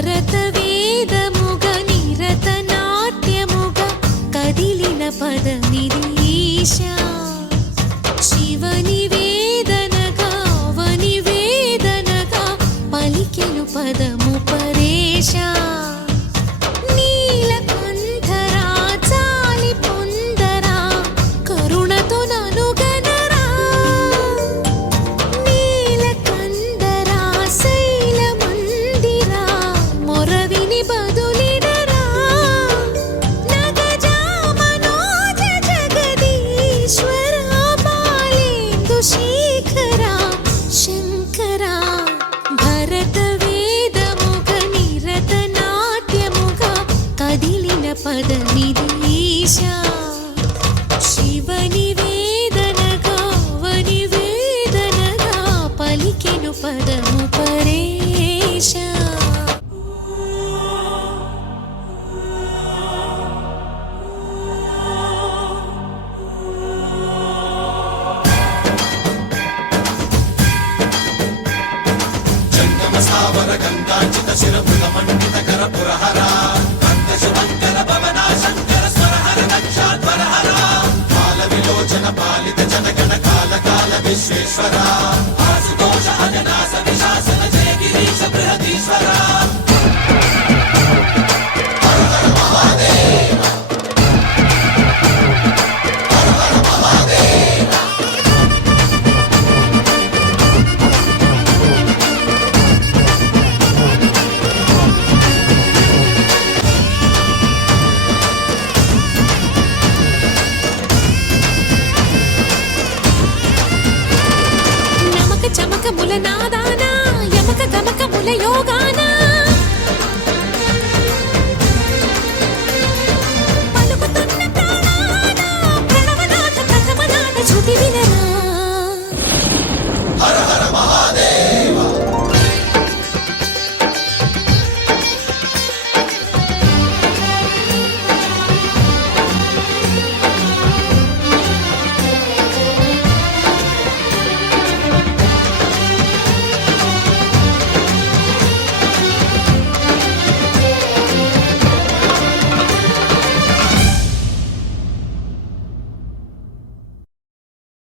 భరత వేదముగ నిరత నాట్యముగ కదిలిన పదమిది ఈశా శివని వేదనగా అవని వేదనగా పలికెను పదము పరేశా నీలకంఠరా చాలి పొందరా కరుణతో ననుగనరా నీలకందరా శైల మందిరా మొరవిని బదులిడరా నగజా మనోజ జగదీశ్వరా బాలేందు శేఖరా శంకరా భరత వేదముగ నిరత నాట్యముగ కదిలిన పదమిది ఈశా శివని వేదనగా అవని వేదనగా పలికెను పదము పరేశా జంగమ స్థావర గంగాచిత శిరమృత మండిత కర పురహరా